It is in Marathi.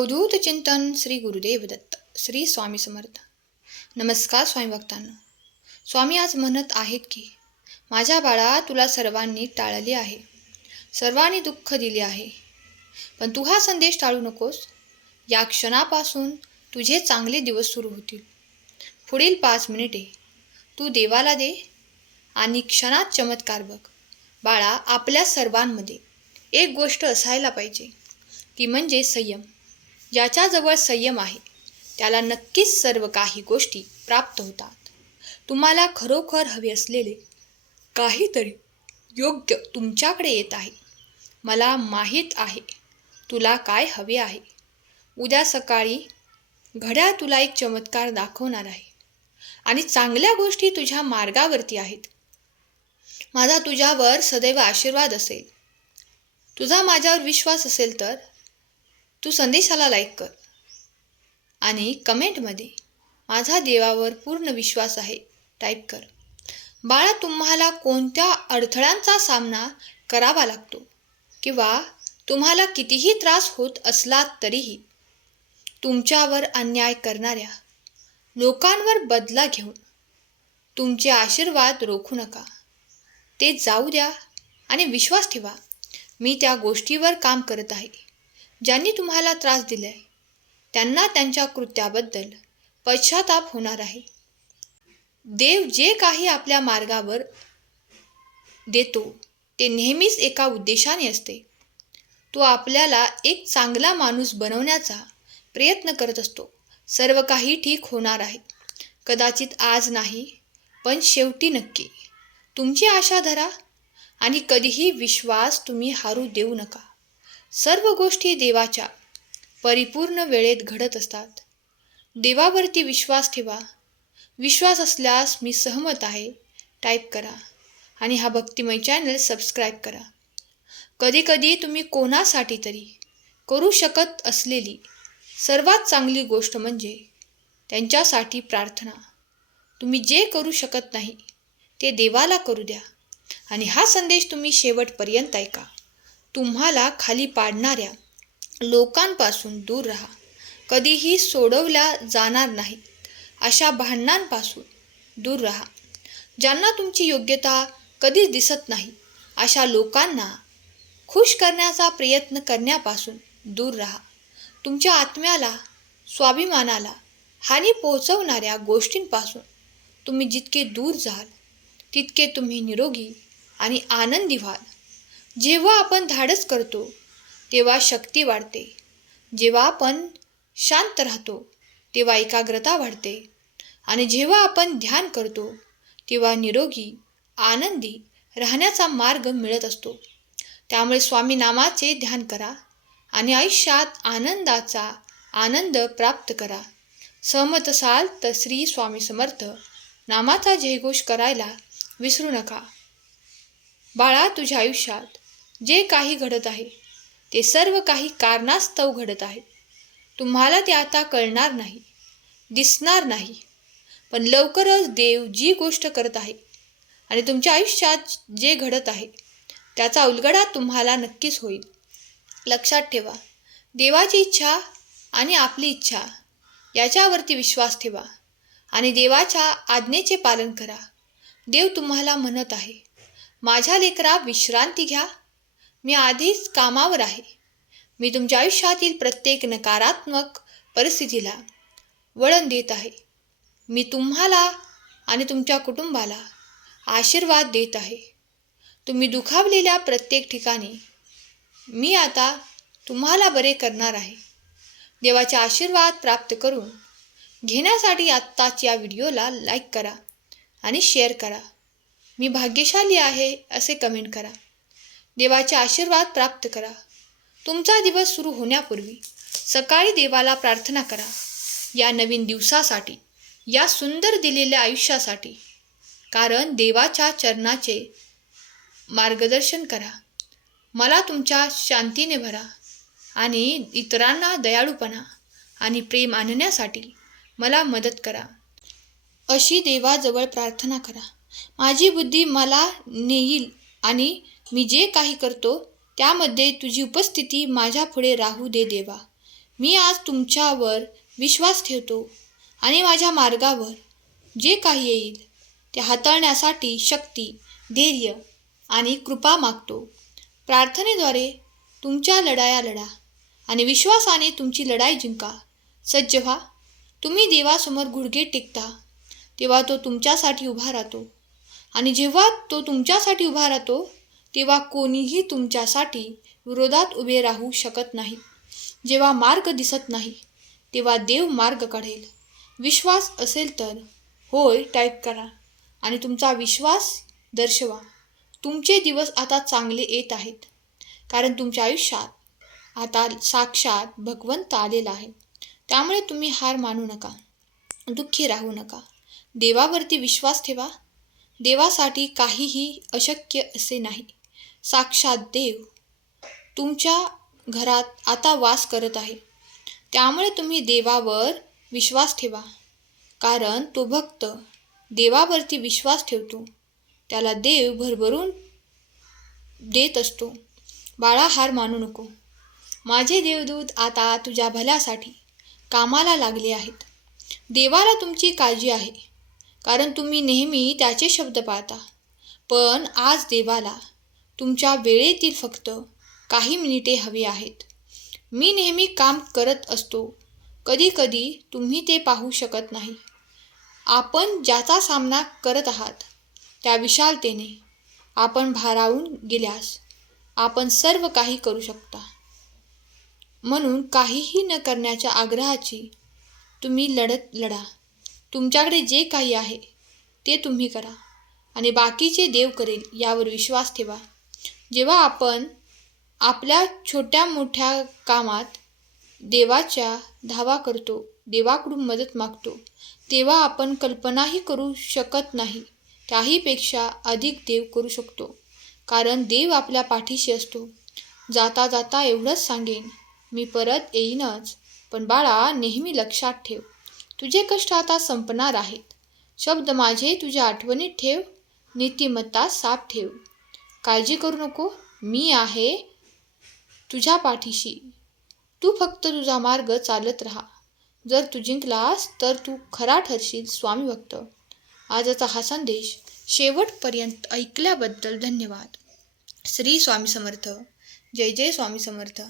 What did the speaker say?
अवधूत चिंतन श्री गुरुदेव दत्त. श्री स्वामी समर्थ. नमस्कार स्वामी भक्तांनो. स्वामी आज म्हणत आहेत की माझ्या बाळा, तुला सर्वांनी टाळले आहे, सर्वांनी दुःख दिले आहे, पण तू हा संदेश टाळू नकोस. या क्षणापासून तुझे चांगले दिवस सुरू होतील. पुढील 5 मिनिटे तू देवाला दे आणि क्षणात चमत्कार बघ. बाळा, आपल्या सर्वांमध्ये एक गोष्ट असायला पाहिजे, ती म्हणजे संयम. ज्याच्याजवळ संयम आहे त्याला नक्कीच सर्व काही गोष्टी प्राप्त होतात. तुम्हाला खरोखर हवे असलेले काहीतरी योग्य तुमच्याकडे येत आहे. मला माहीत आहे तुला काय हवे आहे. उद्या सकाळी घड्याळ तुला एक चमत्कार दाखवणार आहे आणि चांगल्या गोष्टी तुझ्या मार्गावरती आहेत. माझा तुझ्यावर सदैव आशीर्वाद असेल. तुझा माझ्यावर विश्वास असेल तर तू संदेशाला लाईक कर आणि कमेंटमध्ये माझा देवावर पूर्ण विश्वास आहे टाईप कर. बाळा, तुम्हाला कोणत्या अडथळ्यांचा सामना करावा लागतो किंवा तुम्हाला कितीही त्रास होत असला तरीही तुमच्यावर अन्याय करणाऱ्या लोकांवर बदला घेऊन तुमचे आशीर्वाद रोखू नका. ते जाऊ द्या आणि विश्वास ठेवा. मी त्या गोष्टीवर काम करत आहे. ज्यांनी तुम्हाला त्रास दिलाय त्यांना त्यांच्या कृत्याबद्दल पश्चाताप होणार आहे. देव जे काही आपल्या मार्गावर देतो ते नेहमीच एका उद्देशाने असते. तो आपल्याला एक चांगला माणूस बनवण्याचा प्रयत्न करत असतो. सर्व काही ठीक होणार आहे. कदाचित आज नाही, पण शेवटी नक्की. तुमची आशा धरा आणि कधीही विश्वास तुम्ही हारू देऊ नका. सर्व गोष्टी देवाच्या परिपूर्ण वेळेत घडत असतात. देवावरती विश्वास ठेवा. विश्वास असल्यास मी सहमत आहे टाईप करा आणि हा भक्तिमय चॅनल सबस्क्राईब करा. कधीकधी तुम्ही कोणासाठी तरी करू शकत असलेली सर्वात चांगली गोष्ट म्हणजे त्यांच्यासाठी प्रार्थना. तुम्ही जे करू शकत नाही ते देवाला करू द्या आणि हा संदेश तुम्ही शेवटपर्यंत ऐका. तुम्हाला खाली पाडणाऱ्या लोकांपासून दूर राहा. कधीही सोडवल्या जाणार नाहीत अशा भांडणांपासून दूर राहा. ज्यांना तुमची योग्यता कधीच दिसत नाही अशा लोकांना खुश करण्याचा प्रयत्न करण्यापासून दूर राहा. तुमच्या आत्म्याला, स्वाभिमानाला हानी पोहोचवणाऱ्या गोष्टींपासून तुम्ही जितके दूर जाल तितके तुम्ही निरोगी आणि आनंदी व्हाल. जेव्हा आपण धाडस करतो तेव्हा शक्ती वाढते. जेव्हा आपण शांत राहतो तेव्हा एकाग्रता वाढते आणि जेव्हा आपण ध्यान करतो तेव्हा निरोगी, आनंदी राहण्याचा मार्ग मिळत असतो. त्यामुळे स्वामी नामाचे ध्यान करा आणि आयुष्यात आनंदाचा आनंद प्राप्त करा. सहमत असाल तर श्री स्वामी समर्थ नामाचा जयघोष करायला विसरू नका. बाळा, तुझ्या आयुष्यात जे काही घडत आहे ते सर्व काही कारणास्तव घडत आहे. तुम्हाला ते आता कळणार नाही, दिसणार नाही, पण लवकरच देव जी गोष्ट करत आहे आणि तुमच्या आयुष्यात जे घडत आहे त्याचा उलगडा तुम्हाला नक्कीच होईल. लक्षात ठेवा, देवाची इच्छा आणि आपली इच्छा याच्यावरती विश्वास ठेवा आणि देवाच्या आज्ञेचे पालन करा. देव तुम्हाला म्हणत आहे, माझ्या लेकरा विश्रांती घ्या. मी आधीच कामावर आहे. मी तुमच्या आयुष्यातील प्रत्येक नकारात्मक परिस्थितीला वळण देत आहे. मी तुम्हाला आणि तुमच्या कुटुंबाला आशीर्वाद देत आहे. तुम्ही दुखावलेल्या प्रत्येक ठिकाणी मी आता तुम्हाला बरे करणार आहे. देवाचे आशीर्वाद प्राप्त करून घेण्यासाठी आत्ताच या व्हिडिओला लाईक करा आणि शेअर करा. मी भाग्यशाली आहे असे कमेंट करा. देवाचे आशीर्वाद प्राप्त करा. तुमचा दिवस सुरू होण्यापूर्वी सकाळी देवाला प्रार्थना करा या नवीन दिवसासाठी, या सुंदर दिलेल्या आयुष्यासाठी. कारण देवाच्या चरणाचे मार्गदर्शन करा. मला तुमच्या शांतीने भरा आणि इतरांना दयाळूपणा आणि प्रेम आणण्यासाठी मला मदत करा अशी देवाजवळ प्रार्थना करा. माझी बुद्धी मला नेईल आणि मी जे काही करतो त्यामध्ये तुझी उपस्थिती माझ्या पुढे राहू दे देवा. मी आज तुमच्यावर विश्वास ठेवतो आणि माझ्या मार्गावर जे काही येईल ते हाताळण्यासाठी शक्ती, धैर्य आणि कृपा मागतो. प्रार्थनेद्वारे तुमच्या लढाया लढा आणि विश्वासाने तुमची लढाई जिंका. सज्ज व्हा. तुम्ही देवासमोर गुडघे टेकता तेव्हा तो तुमच्यासाठी उभा राहतो आणि जेव्हा तो तुमच्यासाठी उभा राहतो तेव्हा कोणीही तुमच्यासाठी विरोधात उभे राहू शकत नाही. जेव्हा मार्ग दिसत नाही तेव्हा देव मार्ग काढेल. विश्वास असेल तर होय टाईप करा आणि तुमचा विश्वास दर्शवा. तुमचे दिवस आता चांगले येत आहेत कारण तुमच्या आयुष्यात आता साक्षात भगवंत आलेला आहे. त्यामुळे तुम्ही हार मानू नका, दुःखी राहू नका. देवावरती विश्वास ठेवा. देवासाठी काहीही अशक्य असे नाही. साक्षात देव तुमच्या घरात आता वास करत आहे. त्यामुळे तुम्ही देवावर विश्वास ठेवा कारण तो भक्त देवावरती विश्वास ठेवतो त्याला देव भरभरून देत असतो. बाळा, हार मानू नको. माझे देवदूत आता तुझ्या भल्यासाठी कामाला लागले आहेत. देवाला तुमची काळजी आहे कारण तुम्ही नेहमी त्याचे शब्द पाळता. पण आज देवाला तुमच्या वेळेतील फक्त काही मिनिटे हवी आहेत. मी नेहमी काम करत असतो. कधी कधी तुम्ही ते पाहू शकत नाही. आपण ज्याचा सामना करत आहात त्या विशालतेने आपण भारावून गेल्यास आपण सर्व काही करू शकता. म्हणून काहीही न करण्याच्या आग्रहाची तुम्ही लढा. तुमच्याकडे जे काही आहे ते तुम्ही करा आणि बाकीचे देव करेल यावर विश्वास ठेवा. जेव्हा आपण आपल्या छोट्या मोठ्या कामात देवाच्या धावा करतो, देवाकडून मदत मागतो, तेव्हा आपण कल्पनाही करू शकत नाही त्याहीपेक्षा अधिक देव करू शकतो कारण देव आपल्या पाठीशी असतो. जाता जाता एवढंच सांगेन, मी परत येईनच. पण बाळा, नेहमी लक्षात ठेव, तुझे कष्ट आता संपणार आहेत. शब्द माझे तुझ्या आठवणीत ठेव. नीतिमत्ता साफ ठेव. काळजी करू नको. मी आहे तुझ्या पाठीशी. तू फक्त तुझा मार्ग चालत राहा. जर तू जिंकलास तर तू खरा ठरशील स्वामी भक्त. आजचा हा संदेश शेवटपर्यंत ऐकल्याबद्दल धन्यवाद. श्री स्वामी समर्थ. जय जय स्वामी समर्थ.